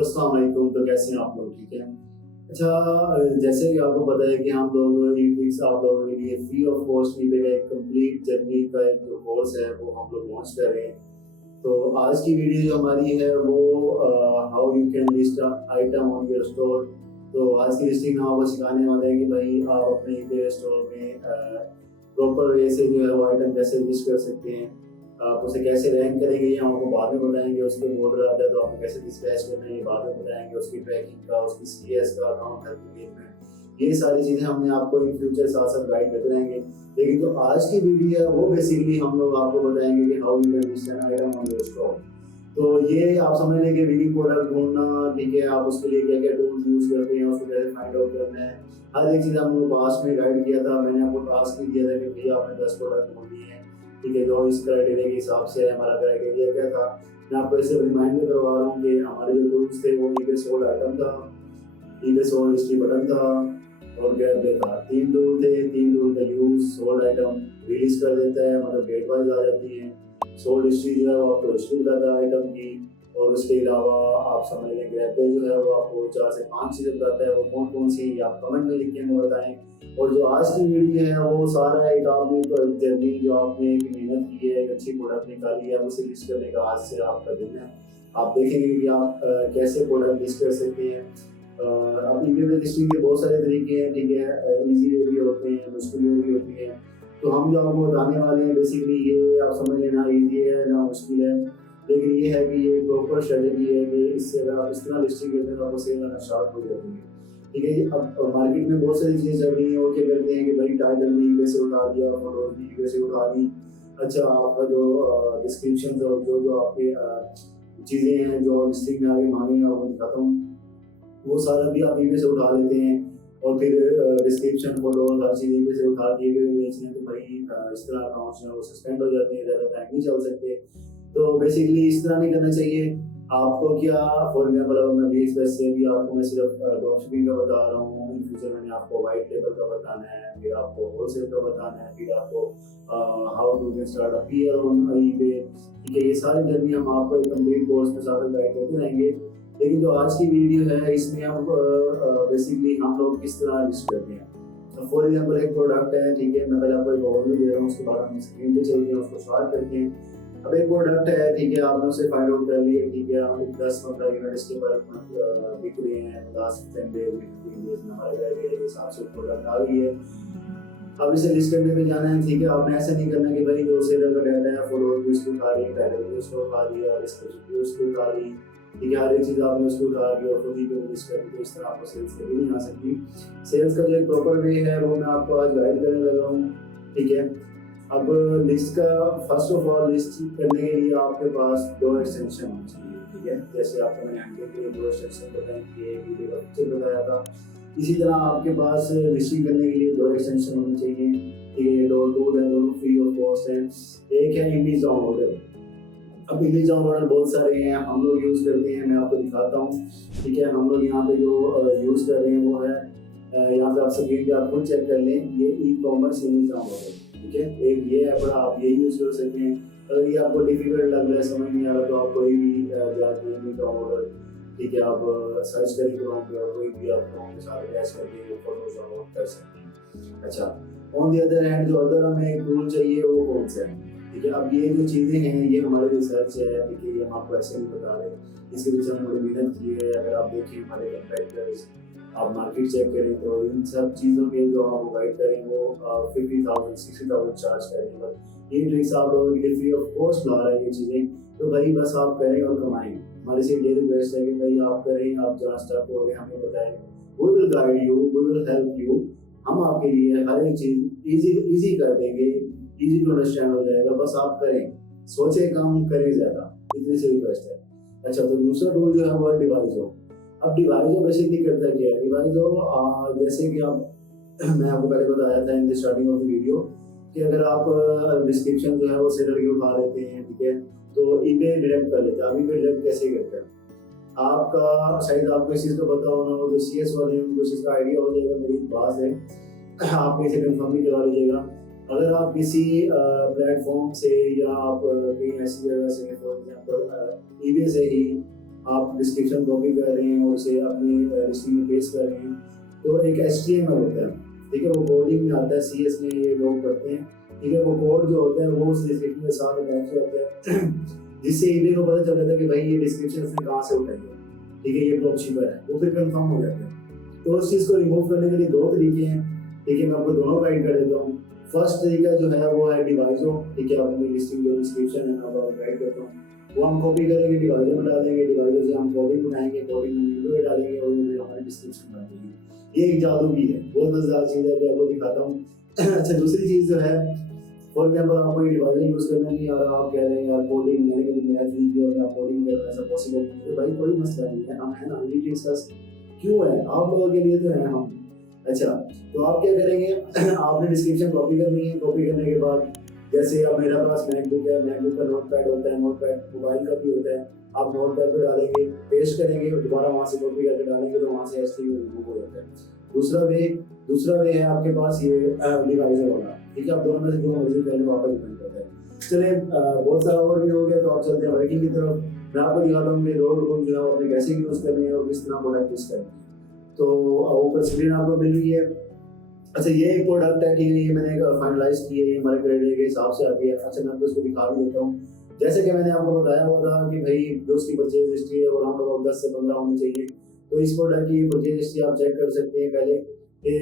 अस्सलाम वालेकुम। तो कैसे हैं आप लोग? ठीक है। अच्छा, जैसे कि आपको पता है कि हम लोग ई ट्रिक्स आप लोगों के लिए फ्री ऑफ कॉस्ट ई पे का एक कंप्लीट जर्नी का एक जो कोर्स है वो हम लोग लॉन्च कर रहे हैं। तो आज की वीडियो जो हमारी है वो how you can list item on your store. तो आज की लिस्टिंग में आपको सिखाने वाले हैं कि भाई आप अपने ई स्टोर में प्रॉपर वे से जो है वो आइटम कैसे लिस्ट कर सकते हैं। आप उसे कैसे रैंक करेंगे ये हम आपको बाद में बताएंगे। उसके बॉर्डर आता है तो आपको कैसे डिस्पैच करना है ये बाद में बताएंगे। उसकी ट्रैकिंग का, उसकी सीएस का, अकाउंट हेल्प एंगेजमेंट, ये सारी चीज़ें हमने आपको इन फ्यूचर साथ साथ गाइड करते रहेंगे। लेकिन जो आज की वीडियो है वो बेसिकली हम लोग आपको बताएंगे कि how you can list an item on your store. तो ये आप समझ लें कि विनिंग प्रोडक्ट ढूंढना, ठीक है, आप उसके लिए क्या क्या टूल्स यूज करते हैं, उसको कैसे फाइंड आउट करना है, हर एक चीज़ हमने पास में गाइड किया था। मैंने आपको टास्क भी दिया था कि भैया आपने 10 प्रोडक्ट ढूंढनी है, ठीक है, जो इस क्राइटेरिया के हिसाब से है। हमारा क्राइटेरिया क्या था, मैं आपको ऐसे रिमाइंडर करवा रहा हूँ कि हमारे जो टूल्स थे वो ईबे सोल्ड आइटम था, ईबे सोल्ड हिस्ट्री बटन था और गैप डे था। 3 टूल थे। 3 टूल का यूज सोल्ड आइटम रिलीज कर देता है, मतलब डेट वाइज आ जाती है। सोल्ड हिस्ट्री जो है वो आपको हिस्ट्री बताता है आइटम की, और उसके अलावा आप समझ लें गैप डे जो है वो आपको 4 से 5 चीज़ें बताता है। वो कौन कौन सी है आप कमेंट में लिख के हमें बताएं। और जो आज की वीडियो है वो सारा एक आपने जर्नी जो आपने एक मेहनत की है, एक अच्छी प्रोडक्ट निकाली है, उसे लिस्ट करने का आज से आपका दिन है। आप देखेंगे कि आप कैसे प्रोडक्ट लिस्ट कर सकते हैं। अब ईबे पे लिस्टिंग के बहुत सारे तरीके हैं, ठीक है, इजी वे भी होते हैं, मुश्किल वे भी होती हैं। तो हम जो आपको बताने वाले हैं बेसिकली ये आप समझ लेना ईजी है ना मुश्किल है, लेकिन ये है कि ये प्रॉपर स्ट्रेटेजी है कि इससे अगर आप इस तरह लिस्टिंग करते हैं तो आपको सेल आना स्टार्ट हो जाती है। ठीक है जी। अब मार्केट में बहुत सारी चीज़ें चल रही हैं। वो क्या करते हैं कि भाई टाइटल भी ईबे से उठा दिया, फोटोज भी ईबे से उठा दी। अच्छा, आपका जो डिस्क्रिप्शन और जो जो आपके चीज़ें हैं जो लिस्टिंग में आगे मांगेंगे आपको दिखाता हूँ, वो सारा भी आप ईबे से उठा लेते हैं। और फिर डिस्क्रिप्शन, फोटो, हर चीज़ ईबे से उठा के ईबे में बेचते हैं। तो भाई इस तरह अकाउंट्स में वो सस्पेंड हो जाते हैं, ज़्यादा टाइम नहीं चल सकते। तो बेसिकली इस तरह नहीं करना चाहिए आपको। क्या फॉर एग्जाम्पल अब मैं भी एक्सप्रेस से भी आपको मैं सिर्फ ड्रॉप शिपिंग का बता रहा हूँ, इन फ्यूचर मैंने आपको वाइट लेबल का बताना है, फिर आपको होलसेल का बताना है, फिर आपको how to get start a PL on eBay, ठीक है। ये सारी जर्नी हम आपको एक कंप्लीट कोर्स में साथ गाइड करते रहेंगे। लेकिन जो आज की वीडियो है इसमें हम बेसिकली हम लोग किस तरह लिस्ट करते हैं। तो फॉर एग्जाम्पल एक प्रोडक्ट है, ठीक है, मैं पहले आपको एक ओवरव्यू दे रहा हूँ, उसके बाद हम स्क्रीन पे चलते हैं, उसको स्टार्ट करते हैं। अब एक प्रोडक्ट है, ठीक है, आपने उसे फाइंड आउट कर लिया, ठीक है, हम 10-15 यूनिट इसके पर बिक रहे हैं, लास्ट 10 डेज में 15 डेज में हमारे क्राइटेरिया के हिसाब से प्रोडक्ट आ गई है। अब इसे लिस्ट करने पे जाना है, ठीक है। आपने ऐसा नहीं करना कि भाई जो सेलर का डाटा है फॉलो भी उसको उठा रही है, टाइटल भी उसको उठा रही है, डिस्क्रिप्शन भी उसको उठा रही, ठीक है, हर एक चीज़ आपने उसको उठा दी और खुद ही पे लिस्ट कर दी। तो इस तरह आपको सेल्स कभी नहीं आ सकती। सेल्स का जो एक प्रॉपर वे है वो मैं आपको आज गाइड करने लगा हूँ, ठीक है। अब लिस्ट का फर्स्ट ऑफ ऑल लिस्ट करने के लिए आपके पास 2 एक्सटेंशन होनी चाहिए, ठीक है। जैसे आपको मैंने हैंडल के लिए 2 एक्सटेंशन बताए कि वीडियो का पिक्चर बताया था, इसी तरह आपके पास लिस्टिंग करने के लिए 2 एक्सटेंशन होनी चाहिए, ठीक है। ये 2 टूल हैं, दोनों फ्री ऑफ कॉस्ट हैं। एक है इमेज डाउनलोडर। अब इमेज डाउनलोडर बहुत सारे हैं, हम लोग यूज़ करते हैं, मैं आपको दिखाता हूँ, ठीक है। हम लोग यहाँ पे जो यूज़ कर रहे हैं वो है, यहाँ पे आप स्क्रीन पे आप खुद चेक कर लें, ये ई कॉमर्स इमेज डाउनलोडर, ठीक है। एक ये है बड़ा, आप ये यूज़ कर सकते हैं। अगर ये आपको डिफिकल्ट लग रहा है, समझ नहीं आ रहा, तो आप कोई भी जाके इमेज डाउनलोडर, ठीक है, आप सर्च करेंगे क्रोम पे और कोई भी आप क्रोम के साथ अटैच करके फोटोज डाउनलोड कर सकते हैं। अच्छा, ऑन द अदर हैंड जो अदर हमें एक टूल चाहिए वो कौन सा है, ठीक है। अब ये जो चीज़ें हैं ये हमारे रिसर्च है, ठीक है, ये हम आपको ऐसे नहीं बता रहे, इसके पीछे हमने बड़ी मेहनत की है। अगर आप देखें हमारे कंपेटिटर्स, आप मार्केट चेक करें तो इन सब चीज़ों के जो हम गाइड करें वो 50,000 60,000 चार्ज करें। बट ये ट्रिक्स आप लोगों के लिए फ्री ऑफ कॉस्ट ला रहे हैं ये चीज़ें, तो भाई बस आप करें और कमाएं। हमारे से ये रिक्वेस्ट है कि भाई आप करें, आप जहाँ स्टक हो गए हमें बताएं, we will guide you, we will help you. हम आपके लिए हर एक चीज़ इजी कर देंगे, इजी टू अंडरस्टैंड हो जाएगा। बस आप करें, सोचें कम करें ज़्यादा, इतनी सी रिक्वेस्ट है। अच्छा, तो दूसरा टूल जो है वो है डिवाइजो। अब डिवाइजो बेसिकली करता है क्या है, डिवाइजो जैसे कि आप मैं आपको पहले बताया था in the starting of the video कि अगर आप डिस्क्रिप्शन जो है वो सेलर की उठा लेते हैं, ठीक है, तो ईबे डिडक्ट कर लेते हैं। अब ईबे डिडक्ट कैसे करते हैं, आपका शायद आपको इस चीज़ का पता होना हो, जो सीएस वाले हैं उनको इस चीज़ का आइडिया हो जाएगा, मेरी बात है आप इसे कंफर्म भी करा लीजिएगा। अगर आप किसी प्लेटफॉर्म से या आप कहीं ऐसी जगह से फॉर एग्जांपल ईबे से ही आप डिस्क्रिप्शन कॉपी कर रहे हैं और उसे अपनी लिस्टिंग में पेस्ट कर रहे हैं, तो एक HTML होता है, ठीक है, वो कोडिंग में आता है, CS में ये लोग करते हैं, ठीक है, वो कोड जो होता है वो उस डिस्क्रिप्शन के साथ अटैच होता है जिससे ईबे को पता चल जाता है कि भाई ये डिस्क्रिप्शन उसने कहाँ से उठाई है, ठीक है, ये ड्रॉप शिपर है, वो फिर कंफर्म हो जाता है। तो उस चीज़ को रिमूव करने के लिए दो तरीके हैं, ठीक है, मैं आपको दोनों गाइड कर देता हूँ। फर्स्ट तरीका जो है वो है डिवाइसो, ठीक है, अपनी लिस्टिंग जो डिस्क्रिप्शन है मैं गाइड करता हूँ, वो हम कॉपी करेंगे, डिवाइसो में डालेंगे, डिवाइसो से हम कोडिंग बनाएंगे, कोडिंग में विंडो में डालेंगे और हमारी डिस्क्रिप्शन बनाएंगे। ये एक जादू भी है, बहुत मजेदार चीज़ है, मैं आपको दिखाता हूँ। अच्छा, दूसरी चीज़ जो है, फॉर एग्जाम्पल आपको ये डिवाइस यूज़ करना नहीं और आप कह रहे हैं यार कोडिंग मैंने कभी मैथ नहीं किया और आप कोडिंग कर रहे हैं, ऐसा पॉसिबल नहीं है, भाई कोई मसला नहीं है, हम है ना, ये डिस्कस क्यों है, आप लोगों के लिए तो है हम। अच्छा, तो आप क्या करेंगे आपने डिस्क्रिप्शन कॉपी करनी है, कॉपी करने के बाद जैसे अब मेरा पास मैकबुक है, मैकबुक का नोटपैड होता है, नोटपैड मोबाइल का भी होता है, आप नोटपैड पे डालेंगे, पेस्ट करेंगे और दोबारा वहाँ से कॉपी करके डालेंगे तो वहाँ से HTML रिमूव हो जाता है। दूसरा वे है आपके पास ये डिवाइसर वाला, ठीक है, आप दोनों में से जो मर्जी करें वहाँ पर डिपेंड करता है। चलिए बहुत सारा और भी हो गया, तो आप चलते हैं वर्किंग की तरफ। मैं आपको दिखाता हूँ कि रोल रूल जो है अपने कैसे यूज़ करने हैं और किस तरह प्रोडक्ट यूज़ करने हैं। तो ऊपर स्क्रीन आपको मिल रही है। अच्छा, ये एक प्रोडक्ट है, ठीक है, ये मैंने फाइनलाइज की है, ये हमारे क्रेडिट के हिसाब से आती है। अच्छा, मैं आपको इसको दिखा भी देता हूँ। जैसे कि मैंने आपको बताया हुआ था कि भाई जो उसकी परचेज हिस्ट्री है वो अराउंड अबाउट 10 से 15 होनी चाहिए। तो इस प्रोडक्ट की परचेज हिस्ट्री आप चेक कर सकते हैं पहले कि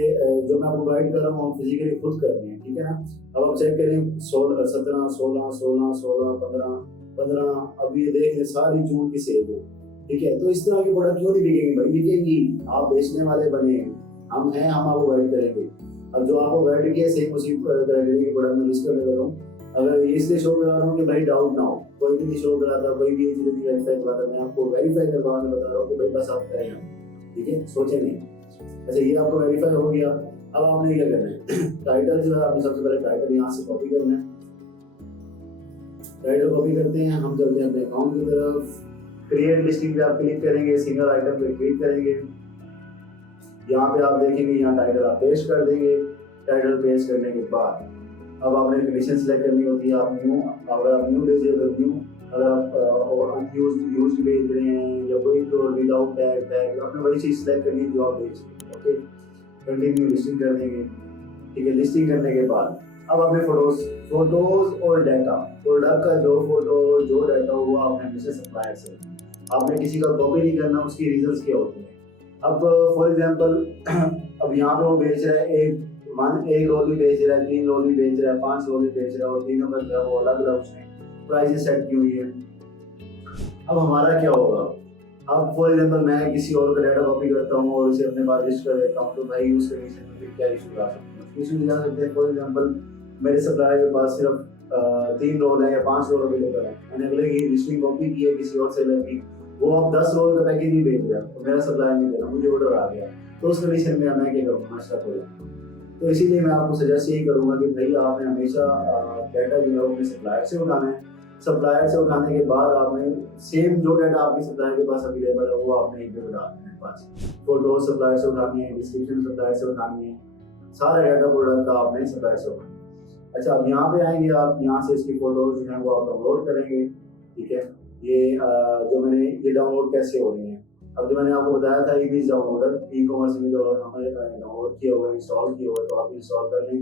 जो मैं आपको गाइड कर रहा हूँ हम फिजिकली खुद कर रहे हैं, ठीक है ना। अब आप चेक करें 16, 17, 16, 16, 16, 15, 15, अब ये देख लें सारी जून की सेल है, ठीक है। तो इस तरह की प्रोडक्ट क्यों नहीं बिकेंगी भाई, बिकेंगी, आप बेचने वाले बने हैं, हम हैं, हम आपको गाइड करेंगे। अब जो आपको गाइड किया सेम उसी क्राइटेरिया की प्रोडक्ट में लिस्ट करने लगा हूँ। अगर इसलिए शो करा रहा हूँ कि भाई डाउट ना हो, कोई भी नहीं शो कराता, कोई भी चीज़ नहीं वेरीफाई कराता, मैं आपको वेरीफाई करवा के बता रहा हूँ कि भाई बस आप करें, ठीक है, सोचे नहीं। अच्छा, ये आपको वेरीफाई हो गया। अब आपने क्या करना है टाइटल जो है आपने सबसे पहले टाइटल यहाँ से कॉपी करना है, टाइटल कॉपी करते हैं, हम चलते हैं अपने अकाउंट की तरफ। क्रिएट लिस्टिंग पे आप क्लिक करेंगे, सिंगल आइटम पे क्लिक करेंगे, यहाँ पे आप देखेंगे यहाँ टाइटल आप पेस्ट कर देंगे। टाइटल पेस्ट करने के बाद अब आपने कंडीशन सेलेक्ट करनी होती है, आप न्यू, अगर आप न्यू भेज रहे हो न्यू, अगर आप और अनयूज्ड भेज रहे हैं या कोई तो विदाउट टैग आपने वही चीज़ सेलेक्ट करनी है जो आप भेज रहे हैं। ओके, कंटिन्यू लिस्टिंग कर देंगे, ठीक है। लिस्टिंग करने के बाद अब आपने फोटोज और डाटा, प्रोडक्ट का जो फोटो जो डाटा हुआ आपने हमेशा सप्लायर से, आपने किसी का कॉपी नहीं करना, उसकी रीजंस क्या होते हैं। अब फॉर एग्जांपल अब यहाँ पे वो बेच रहा है एक रोल भी बेच रहा है, 3 रोल भी बेच रहा है, 5 रोल भी बेच रहा है और तीनों का जो है वो अलग अलग उसने प्राइसेस सेट की हुई है। अब हमारा क्या होगा, अब फॉर एग्जांपल मैं किसी और का डाटा कॉपी करता हूँ और उसे अपने पास रजिस्टर कर देता हूँ, तो भाई उस कंडीशन में क्या इशू आ सकते हैं, इशू जा सकते हैं। फॉर एग्जांपल मेरे सप्लायर के पास सिर्फ 3 रोल है या 5 रोल अवेलेबल है, मैंने अगले की लिस्टिंग कॉपी की है किसी और सेलर की, वो अब 10 रोल का पैकेज ही भेज रहा है तो मेरा सप्लायर नहीं दे रहा, मुझे ऑर्डर आ गया, तो उस कंडीशन में मैं क्या करूँगा, मसला हो जाएगा। तो इसीलिए मैं आपको सजेस्ट यही करूँगा कि भाई आपने हमेशा डाटा जो है अपने सप्लायर से उठाना है। सप्लायर से उठाने के बाद आपने सेम जो डाटा आपके सप्लायर के पास अवेलेबल है वो आपने एक जगह डालना है पास। फोटो सप्लायर से उठानी है, डिस्क्रिप्शन सप्लायर से उठानी है, सारा डाटा प्रोडक्ट का आपने सप्लायर से उठाना है। अच्छा, अब यहाँ पे आएंगे, आप यहाँ से इसकी फोटोज जो है वो आप डाउनलोड करेंगे, ठीक है। ये जो मैंने ये डाउनलोड कैसे हो रही है, अब जो मैंने आपको बताया था इमेज डाउनलोडर, ई कॉमर्स में जो हमने डाउनलोड किया हुआ है, इंस्टॉल किया हुआ है, तो आप इंस्टॉल कर लें।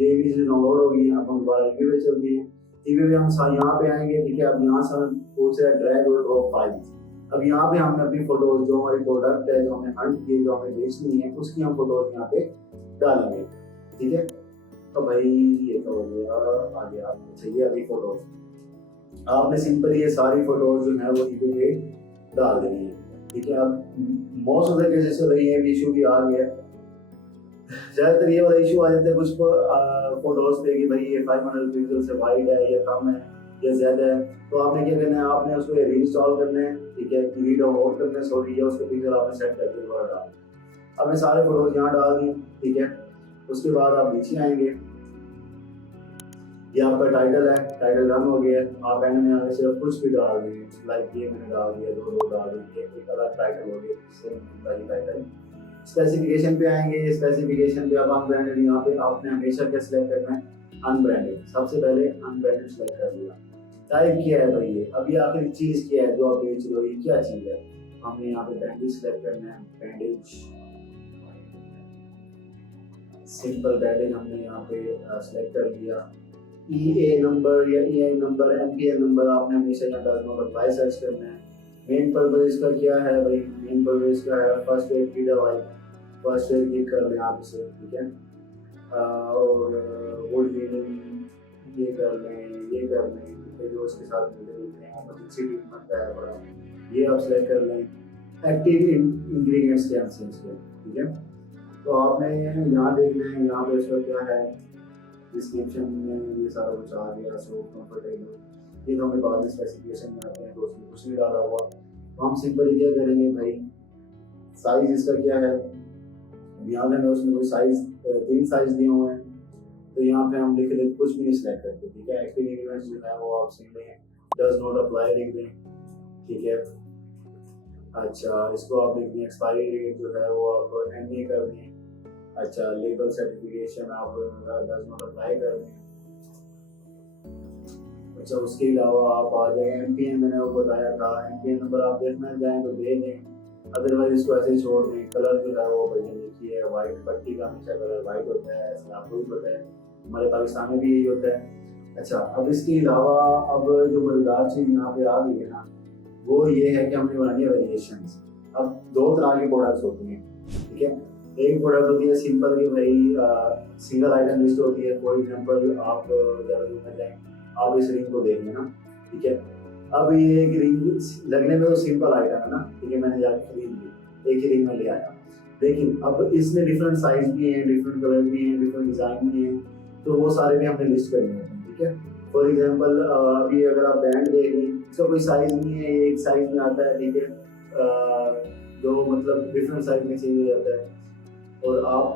ये इमेज डाउनलोड हो गई है, अब हम दोबारा ईबे पे चलते हैं। ईबे पे हम यहाँ पे आएंगे, ठीक है। अब यहाँ से हम पूछ रहे हैं ड्रैग और ड्रॉप फाइल्स। अब यहाँ पे हमने अपनी फोटोज जो हमारी प्रोडक्ट है, जो हमने हंट की, जो हमें बेचनी है, उसकी हम फोटोज यहाँ पे डालेंगे, ठीक है। तो भाई ये तो हो गया, आ गया आपको चाहिए अभी फोटोज, आपने सिंपल ये सारी फोटोज जो है वो ईबे पे डाल देनी है, ठीक है। अब मोस्ट ऑफ द केसेस तो ये इशू भी आ गया, ज्यादातर ये वाला इशू आ जाता है कुछ फोटोज पे कि भाई ये 500 पिक्सल से वाइड है या कम है या ज्यादा है, तो आपने क्या करना है, आपने उसको रीइंस्टॉल करना है, ठीक है, रीडाउनलोड करना है, सॉरी या उसको पिक्सल आपने सेट करके दोबारा डाल, आपने सारे फोटोज यहाँ डाल दिए, ठीक है। उसके बाद आप नीचे आएंगे, ये आपका टाइटल है, टाइटल रन हो गया, आप एंड में आगे सिर्फ कुछ भी डाल देंगे, लाइक ये मैंने डाल दिया, दो डाल दिए, एक अलग टाइटल हो गया, सेम टाइटल। स्पेसिफिकेशन पे आएंगे, स्पेसिफिकेशन पे अब अनब्रांडेड, यहाँ पे आपने हमेशा क्या सिलेक्ट करना है, अनब्रांडेड, सबसे पहले अनब्रांडेड सिलेक्ट कर दिया, टाइप किया है भाई ये। अब ये आखिर चीज क्या है जो आप बेच रहे हो, ये क्या चीज है? हमने यहाँ पे बैंडेज सेलेक्ट करना है, बैंडेज, सिंपल बैंडेज हमने यहाँ पे सेलेक्ट कर लिया। ईए नंबर या ईआई नंबर, एमपीएन नंबर आपने हमेशा यहाँ डज नॉट अप्लाई सर्च करना है। मेन पर्पज इसका क्या है भाई? मेन पर्पज इसका है फर्स्ट एड की दवाई, फर्स्ट एड की कर लें आप इसे, ठीक है। और वुड हीलिंग ये कर लें, ये कर लें, जो उसके साथ मिलते जुलते हैं, इमरजेंसी ट्रीटमेंट का है बड़ा, ये आप सेलेक्ट कर लें। एक्टिव इंग्रेडिएंट्स क्या हैं इसके, ठीक है। तो आपने यहाँ देखना है, यहाँ पे इसका क्या है, डिस्क्रिप्शन में ये सारा कुछ आ गया। सो कंफर्टेबल, ये तो हमें बाद में स्पेसिफिकेशन में आते हैं, तो उसमें कुछ नहीं डाला हुआ। तो हम सिंपली क्या करेंगे भाई, साइज इसका क्या है, यहाँ पे मैं उसमें कोई साइज 3 साइज दिए हुए हैं, तो यहाँ पे हम लिख दें, कुछ भी नहीं सिलेक्ट करते, ठीक है। एक्टिव इंग्रेडिएंट्स जो है वो आप सीख लें, डज नॉट अप्लाई लिख दें, ठीक है। अच्छा, इसको आप लिख दें, एक्सपायरी डेट जो है वो आप एनए कर दें। अच्छा, लेबल सर्टिफिकेशन आप डज नॉट अप्लाई कर दें। अच्छा, उसके अलावा आप आ जाए एमपीएन, मैंने वो बताया था, एमपीएन नंबर आप देखना चाहें तो दे दें, अदरवाइज इसको ऐसे ही छोड़ दें। कलर जो है वो बढ़िया देखिए, वाइट, पट्टी का हमेशा कलर वाइट होता है, ऐसा आपको भी पता है, हमारे पाकिस्तान में भी यही होता है। अच्छा, अब इसके अलावा अब जो मजेदार चीज़ यहाँ पे आ गई है ना, वो ये है कि हमने बनानी है वेरिएशंस। अब 2 तरह के प्रोडक्ट्स होते हैं, ठीक है। एक प्रोडक्ट होती है सिंपल कि भाई सिंगल आइटम लिस्ट होती है। फॉर एग्जांपल आप ज़रा दूर में जाएं, आप इस रिंग को देख लेना, ठीक है। अब ये एक रिंग लगने में तो सिंपल आइटम है ना, ठीक है, मैंने जाकर खरीद ली, एक ही रिंग में ले आया। लेकिन अब इसमें डिफरेंट साइज भी हैं, डिफरेंट कलर भी हैं, डिफरेंट डिज़ाइन भी हैं, तो वो सारे भी हमने लिस्ट करने होते हैं, ठीक है। फॉर एग्जांपल अभी अगर आप बैंड देख लें, इसका कोई साइज नहीं है, एक साइज में आता है, ठीक है, जो मतलब डिफरेंट साइज में चेंज हो जाता है। और आप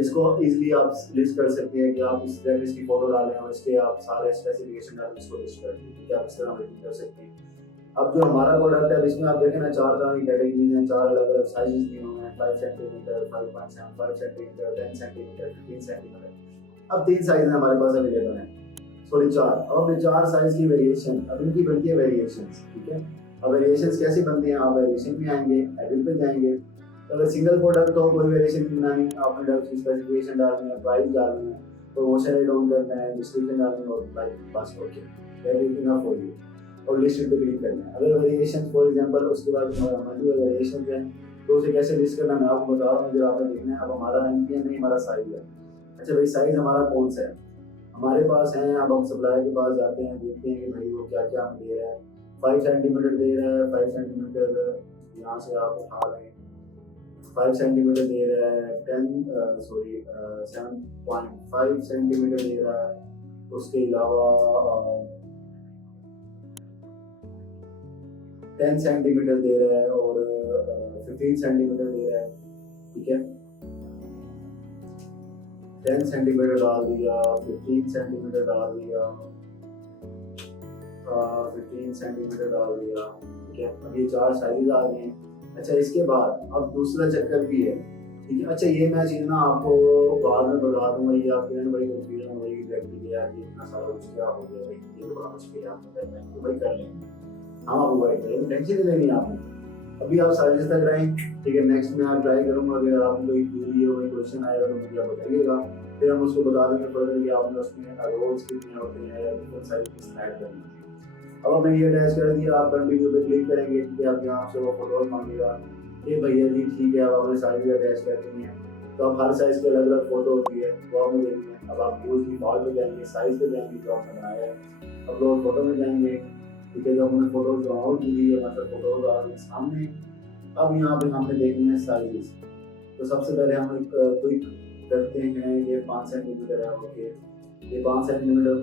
इसको इजीली आप लिस्ट कर सकते हैं कि आप इस तरह इसकी फोटो डालें और इसके आप सारे स्पेसिफिकेशन डालें, इसको लिस्ट कर दें, ठीक है। आप इस तरह लिस्ट कर सकते हैं। अब जो हमारा प्रोडक्ट है, इसमें आप देखें ना, 4 तरह की कैटेगरीज हैं, 4 अलग अलग साइजेस दिए हुए हैं, 5 सेंटीमीटर, 5.75 सेंटीमीटर, 10 सेंटीमीटर, 15 सेंटीमीटर। अब 3 साइज हमारे पास अवेलेबल हैं, सॉरी 4। अब हमने 4 साइज की वेरिएशन, अब इनकी बनती है वेरिएशंस, ठीक है। अब वेरिएशंस कैसे बनते हैं, आप वेरिएशन में आएंगे, एडिट पे जाएंगे। तो अगर सिंगल प्रोडक्ट हो, कोई वेरिएशन नहीं बनानी, आपने डायरेक्ट स्पेसिफिकेशन डालनी है, प्राइस डालनी है, प्रमोशन रेट ऑन करना है, डिस्क्रिप्शन डालनी है और लाइक बस okay, that is enough for you. और लिस्ट पे क्लिक करना है। अगर वेरिएशन फॉर एग्जांपल उसके बाद हमारी वेरिएशन है, तो उसे कैसे लिस्ट करना मैं आपको बता रहा हूँ, जो आपने देखना है। अब हमारा एमपीएन नहीं, हमारा साइज है। अच्छा भाई, साइज हमारा कौन सा है हमारे पास है? अब हम सप्लायर के पास जाते हैं, देखते हैं कि भाई वो क्या क्या हमें दे रहा है। 5 सेंटीमीटर दे रहा है, 5 सेंटीमीटर यहाँ से आप उठा लें, 5 सेंटीमीटर दे रहा है, 7.5 सेंटीमीटर दे रहा है। उसके अलावा 10 सेंटीमीटर दे रहा है और 15 सेंटीमीटर दे रहा है, ठीक है। 10 सेंटीमीटर डाल दिया, 15 सेंटीमीटर डाल दिया, 15 सेंटीमीटर डाल दिया, ठीक है। अब ये 4 साइज आ गए हैं। अच्छा, इसके बाद अब दूसरा चक्कर भी है, ठीक है। अच्छा, ये मैं चीज़ ना आपको बाद में बता दूंगा, ये आपके बड़ी कंफ्यूजन होगी एग्जैक्टली यार ये इतना सारा कुछ क्या हो गया भाई, ये तो बड़ा मुश्किल है आपको करना है, तो भाई कर लेंगे हम, आपको गाइड करेंगे, टेंशन नहीं लेनी आपने। अभी आप साइज तक रहें, ठीक है। नेक्स्ट में आप ट्राई करूँगा, अगर आपको कोई क्वेरी हो, कोई क्वेश्चन आएगा तो मुझे आप बताइएगा, फिर हम उसको बता देंगे फर्दर कि आपने उसमें रोल्स कितने होते हैं या डिफरेंट साइज कितने ऐड करनी है। अब हमने ये अटैच कर दिया, आप कंटिन्यू पे क्लिक करेंगे, ठीक है। आप यहाँ से वो फोटोज मांगेगा, ये भैया जी ठीक है, अब आपने साइज भी अटैच कर दी है, तो अब हर साइज की अलग अलग फोटो होती है, वो आपने देखनी है। अब आप यूज डिफॉल्ट पे जाएंगे, साइज पे जाएंगे जो आपने बनाया है, अपलोड फोटो में जाएंगे, ठीक है। जो हमने फोटोज डाउनलोड की थी, मतलब फोटोज आ गई सामने। अब यहाँ पे हमने देखनी है साइज। तो सबसे पहले हम एक क्विक करते हैं, ये 5 सेंटीमीटर है, ओके। ये 5 सेंटीमीटर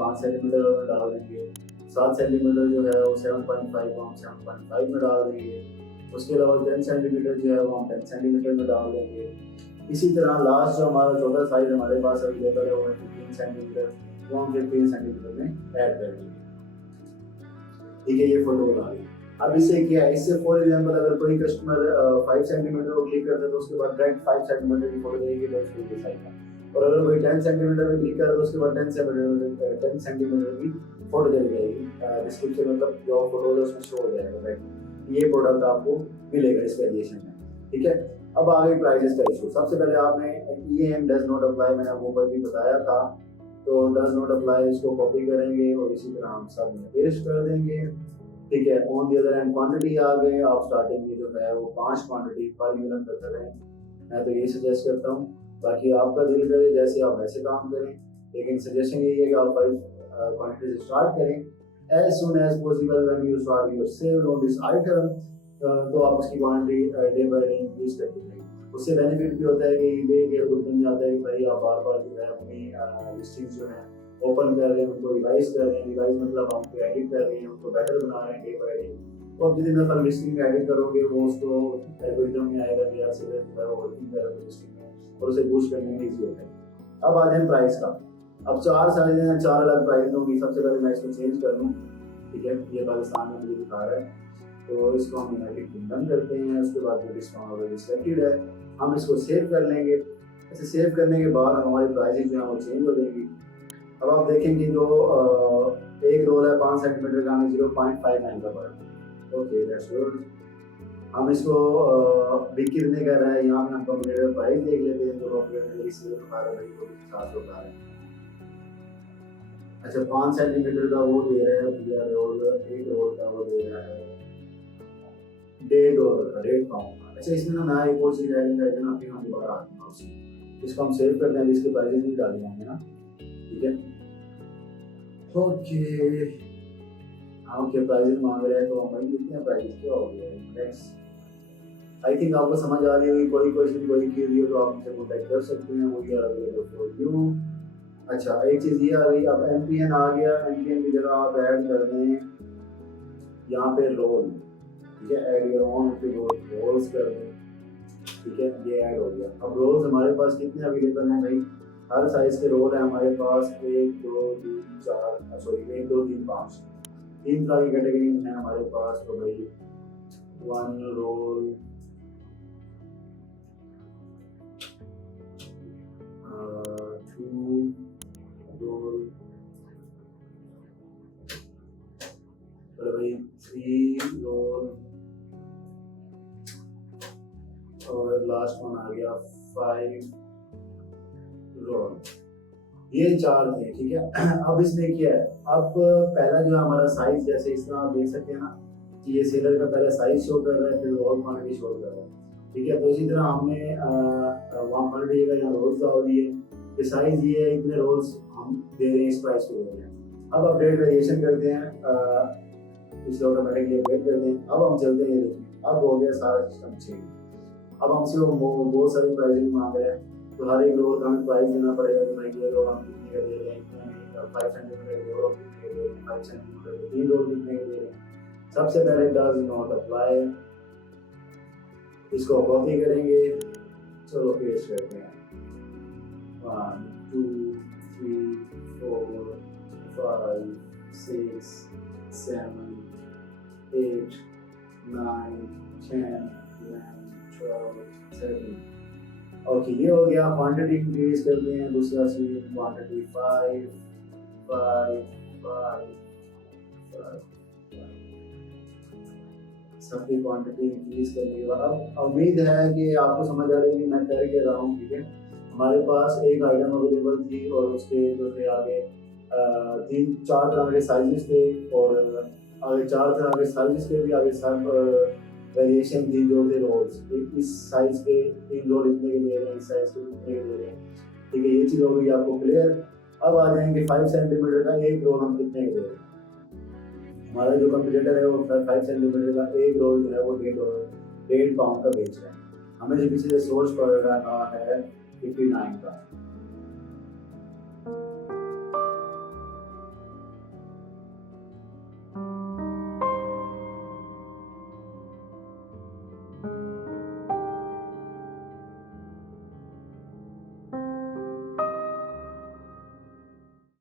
डाल देंगे। 7 सेंटीमीटर जो है वो 7.5 को हम 7.5 में डाल देंगे। उसके अलावा 10 सेंटीमीटर जो है वो हम 10 सेंटीमीटर में डाल देंगे। इसी तरह लास्ट जो हमारा चौथा साइज हमारे पास अवेलेबल है वो है 15 सेंटीमीटर, वो हम 15 सेंटीमीटर में ऐड कर देंगे, ठीक है। ये फोटो बना ली। अब इससे क्या है, इससे फॉर एग्जांपल अगर कोई कस्टमर 5 सेंटीमीटर को क्लिक करता है तो उसके बाद डायरेक्ट 5 सेंटीमीटर की फोटो देगी, बस ये साइज है। और अगर कोई 10 सेंटीमीटर में क्लिक करे तो उसके बाद 10 सेंटीमीटर की फोटो चली जाएगी, डिस्क्रिप्शन मतलब जो फोटो है उसमें शो हो जाएगा, राइट। ये प्रोडक्ट आपको मिलेगा इस वेरिएशन में, ठीक है। अब आगे प्राइजेस का इशू। सबसे पहले आपने EAM डज नॉट अप्लाई, मैंने आपको ऊपर भी बताया था, तो डज नॉट अप्लाई इसको कॉपी करेंगे और इसी तरह हम सब में पेस्ट कर देंगे, ठीक है। On the other hand quantity आ गए, आप स्टार्टिंग में जो है वो 5 क्वांटिटी पर यूनिट करते रहें, मैं तो यही सजेस्ट करता हूँ। बाकी आपका दिल करे जैसे आप वैसे काम करें, लेकिन सजेशन यही है कि आप 5 क्वांटिटी से स्टार्ट करें। As soon as possible when you start your sale on this item, तो आप उसकी quantity day by day increase करते रहें। उससे बेनिफिट भी होता है कि ईबे के एल्गोरिथम में आता है कि भाई आप बार बार जो है अपनी लिस्टिंग्स जो है ओपन कर रहे हैं, उनको रिवाइज कर रहे हैं, रिवाइज मतलब आप उनको एडिट कर रहे हैं, उनको बेटर बना रहे हैं डे बाय डे। तो आप जितनी दफा लिस्टिंग में एडिट करोगे वो उसको एल्गोरिथम में आएगा कि आप सीधे जो है वो वर्किंग कर रहे हो लिस्टिंग में, और उसे बूस्ट करने में ईजी होता है। अब आ जाए प्राइस का। अब 4 साइज हैं, 4 अलग प्राइस होंगी। सबसे पहले मैं इसको चेंज कर लूँ, ठीक है। ये पाकिस्तान में मुझे दिखा रहा है, तो इसको हम यूनाइटेड किंगडम करते हैं। उसके बाद जो डिस्काउंट ऑलरेडी सिलेक्टेड है, हम इसको सेव कर लेंगे। ऐसे सेव करने के बाद हमारी प्राइसिंग जो है वो चेंज हो जाएगी। अब आप देखेंगे जो एक रोल है 5 सेंटीमीटर का, हमें 0.59 का पड़ा। Okay that's good. हम इसको बिक कितने कर रहा है, यहाँ पे हम कंप्यूटर प्राइस देख लेते हैं। जो कंप्यूटर रिसीवर बता रहा है भाई वो 700 का है। अच्छा 5 सेंटीमीटर का वो दे रहा है भैया रोल, एक रोल का वो दे रहा है $1.5 का, £1.5 का। अच्छा इसमें ना मैं एक और चीज ऐड करके ना फिर हम दोबारा आते हैं उससे। इसको हम सेव कर दें, इसके प्राइसेस नहीं डालेंगे हमने ना, ठीक है। ओके हाँ ओके, प्राइसेस मांग रहे हैं तो हम वही लिखते हैं। प्राइसेस क्या हो गया नेक्स्ट। आई थिंक आपको समझ आ रही होगी। कोई क्वेश्चन कोई क्वेरी हो तो आप मुझसे कॉन्टैक्ट कर सकते हैं, वो आर अवेलेबल फॉर यू। अच्छा एक चीज़ ये आ गई, अब MPN आ गया। MPN की जगह आप ऐड कर दें यहाँ पे रोल, ठीक है। ऐड योर ओन रोल्स कर दें, ठीक है। ये ऐड हो गया। अब रोल्स हमारे पास कितने अवेलेबल हैं भाई, हर साइज के रोल है हमारे पास 1 2 3 4 सॉरी 1 2 3 5 3 तरह की कैटेगरी हैं हमारे पास। तो भाई 1 रोल 2 रोल और भाई 3 रोल और लास्ट वन आ गया 5 रोल। ये 4 थे, ठीक है। अब इसने क्या है, अब पहला जो हमारा साइज, जैसे इस तरह आप देख सकते हैं ना कि ये सेलर का पहले साइज शो कर रहा है, फिर रोल क्वांटिटी शो कर रहा है, ठीक है। तो इसी तरह हमने वहाँ क्वांटिटी का यहाँ रोल्स डाल दिए कि साइज ये है, इतने रोल्स हम दे रहे हैं, इस प्राइस पे दे रहे हैं। अब अपडेट वेरिएशन करते हैं, इसे ऑटोमेटिकली अपडेट करते हैं। अब हम चलते हैं, देखिए अब हो गया सारा सिस्टम चेंज। अब हमसे वो बहुत सारी प्राइसिंग मांग रहे हैं, तो हर एक रोल का हमें प्राइस देना पड़ेगा कि भाई ये रोल हम कितने का दे रहे हैं, 5 सेंटीमीटर के रोल कितने के दे रहे हैं, 5 सेंटीमीटर के 3 रोल कितने के दे रहे हैं। सबसे पहले डज नॉट अप्लाई, इसको कॉपी करेंगे, चलो पेस्ट करते हैं। 1 2 3 4 5 6 7 8 9 10 11 12 13। ओके ये हो गया। क्वांटिटी इंक्रीज करते हैं, दूसरा सीन क्वांटिटी 5 5 5 5 सबकी क्वांटिटी इंक्रीज करने के बाद अब उम्मीद है कि आपको समझ आ रही है मैं कर के रहा हूँ, ठीक है। हमारे पास एक आइटम अवेलेबल थी और उसके जो थे आगे 3 4 तरह के साइजेस थे, और आगे 4 तरह के साइजेस के भी आगे सब वेरिएशन थी जो थे रोल्स। इस साइज के 3 रोल इतने के दे रहे हैं, इस साइज के इतने के दे रहे हैं, ठीक है। ये चीज़ हो गई आपको क्लियर। अब आ जाएंगे 5 सेंटीमीटर का एक रोल हम कितने के दे रहे हैं। हमारा जो कंपटीटर है वो 5 सेंटीमीटर का एक रोल जो है वो £1.5 का बेच रहा है। हमें जो पीछे से सोर्स पड़ रहा है 59 का।